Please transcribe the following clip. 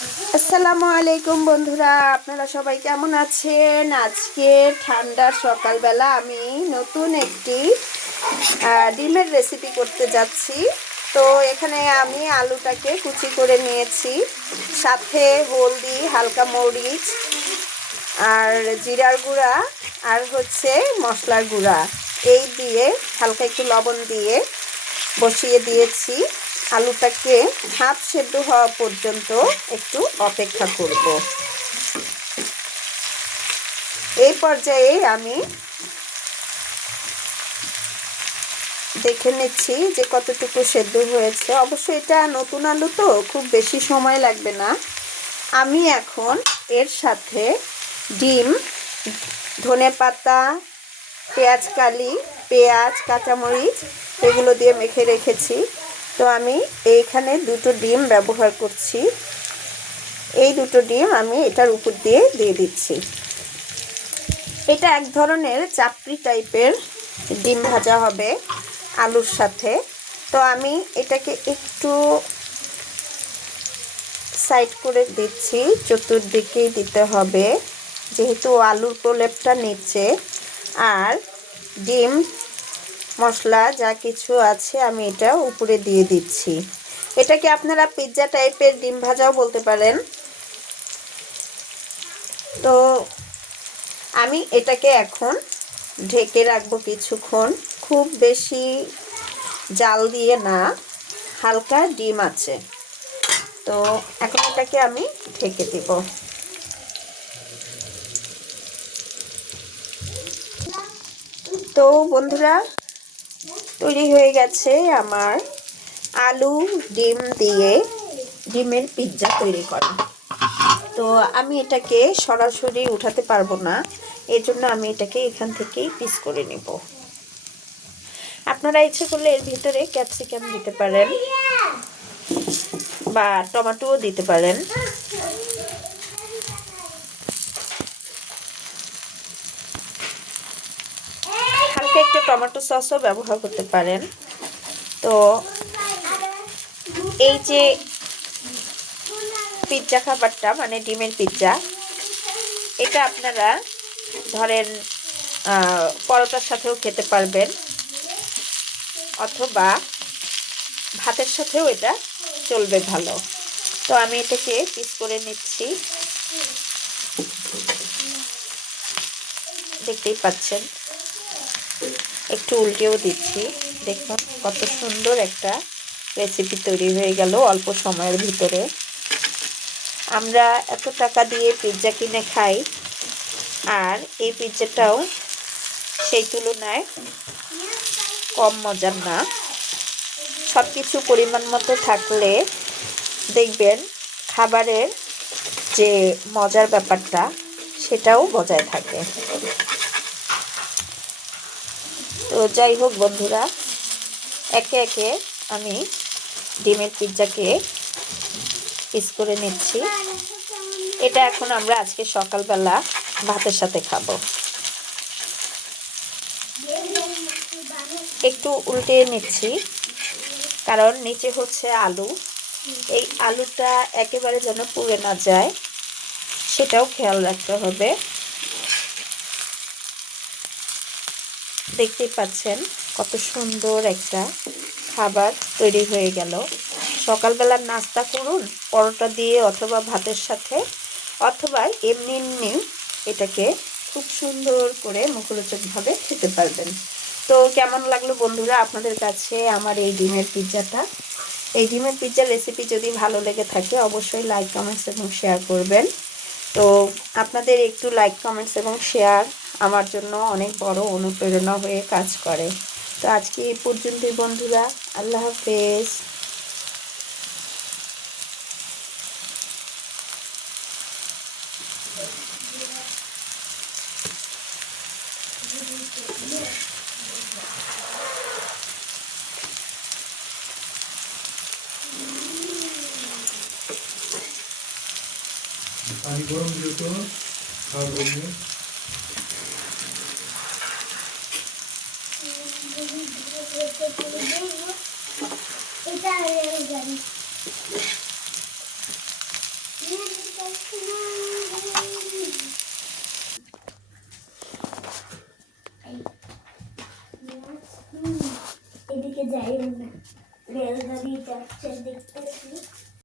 আসসালামু আলাইকুম বন্ধুরা, আপনারা সবাই কেমন আছেন? আজকে ঠান্ডার সকালবেলা আমি নতুন একটি ডিমের রেসিপি করতে যাচ্ছি। তো এখানে আমি আলুটাকে কুচি করে নিয়েছি, সাথে হলদি, হালকা মরিচ আর জিরার গুঁড়া আর হচ্ছে মশলার গুঁড়া এই দিয়ে হালকা একটু লবণ দিয়ে বসিয়ে দিয়েছি। আলুটাকে হাফ সেদ্ধ হওয়া পর্যন্ত একটু অপেক্ষা করব। এই পর্যায়ে আমি দেখে নিচ্ছি যে কতটুকু সেদ্ধ হয়েছে। অবশ্যই এটা নতুন আলু তো খুব বেশি সময় লাগবে না। আমি এখন এর সাথে ডিম, ধনেপাতা, পেঁয়াজ কালি, পেঁয়াজ, কাঁচামরিচ এগুলো দিয়ে মেখে রেখেছি। তো আমি এইখানে দুটো ডিম ব্যবহার করছি। এই দুটো ডিম আমি এটার উপর দিয়ে দিচ্ছি। এটা এক ধরনের চাপড়ি টাইপের ডিম ভাজা হবে আলুর সাথে। তো আমি এটাকে একটু সাইড করে দিচ্ছি, চতুর্দিকেই দিতে হবে যেহেতু আলুর প্রলেপটা নিচে আর ডিম মশলা যা কিছু আছে আমি এটা উপরে দিয়ে দিচ্ছি। এটাকে আপনারা পিৎজা টাইপের ডিম ভাজাও বলতে পারেন। তো আমি এটাকে এখন ঢেকে রাখবো কিছুক্ষণ, খুব বেশি জাল দিয়ে না, হালকা ডিম আছে। তো এখন এটাকে আমি ঢেকে দেব। তো বন্ধুরা, তৈরি হয়ে গেছে আমার আলু ডিম দিয়ে ডিমের পিৎজা তৈরি করা। তো আমি এটাকে সরাসরি উঠাতে পারবো না, এই জন্য আমি এটাকে এখান থেকেই পিস করে নেব। আপনারা ইচ্ছে করলে এর ভিতরে ক্যাপসিকাম দিতে পারেন বা টমেটোও দিতে পারেন। হালকা একটু টমেটো সসও ব্যবহার করতে পারেন। তো এই যে পিৎজা খাবারটা মানে ডিমের পিৎজা, এটা আপনারা ধরেন পরোটার সাথেও খেতে পারবেন অথবা ভাতের সাথেও এটা চলবে ভালো। তো আমি এটাকে পিস করে নিচ্ছি, দেখতেই পাচ্ছেন। একটু উল্টেও দিচ্ছি। দেখুন কত সুন্দর একটা রেসিপি তৈরি হয়ে গেল অল্প সময়ের ভিতরে। আমরা এত টাকা দিয়ে পিৎজা কিনে খাই, আর এই পিৎজাটাও সেই তুলনায় কম মজার না। সব কিছু পরিমাণ মতো থাকলে দেখবেন খাবারের যে মজার ব্যাপারটা সেটাও বজায় থাকে। তো যাই হোক বন্ধুরা, একে একে আমি ডিমের পিৎজাকে পিস করে নিচ্ছি। এটা এখন আমরা আজকে সকালবেলা ভাতের সাথে খাবো। একটু উল্টে নিচ্ছি কারণ নিচে হচ্ছে আলু, এই আলুটা একেবারে যেন পুড়ে না যায় সেটাও খেয়াল রাখতে হবে। দেখতেই পাচ্ছেন কত সুন্দর একটা খাবার তৈরি হয়ে গেল। সকালবেলার নাস্তা করুন পরোটা দিয়ে অথবা ভাতের সাথে, অথবা এমনি এমনি এটাকে খুব সুন্দর করে মুখরোচকভাবে খেতে পারবেন। তো কেমন লাগলো বন্ধুরা আপনাদের কাছে আমার এই ডিমের পিৎজাটা? এই ডিমের পিৎজার রেসিপি যদি ভালো লেগে থাকে অবশ্যই লাইক, কমেন্টস এবং শেয়ার করবেন। তো আপনাদের একটু লাইক, কমেন্টস এবং শেয়ার আমার জন্য অনেক বড় অনুপ্রেরণা হয়ে কাজ করে। তো আজকে এই পর্যন্তই বন্ধুরা, আল্লাহ হাফেজ। পানি গরম দিলে তো খাওয়া করবে। এটা দিকে যাই না, রেলগাড়ি যাচ্ছে দেখতেছি।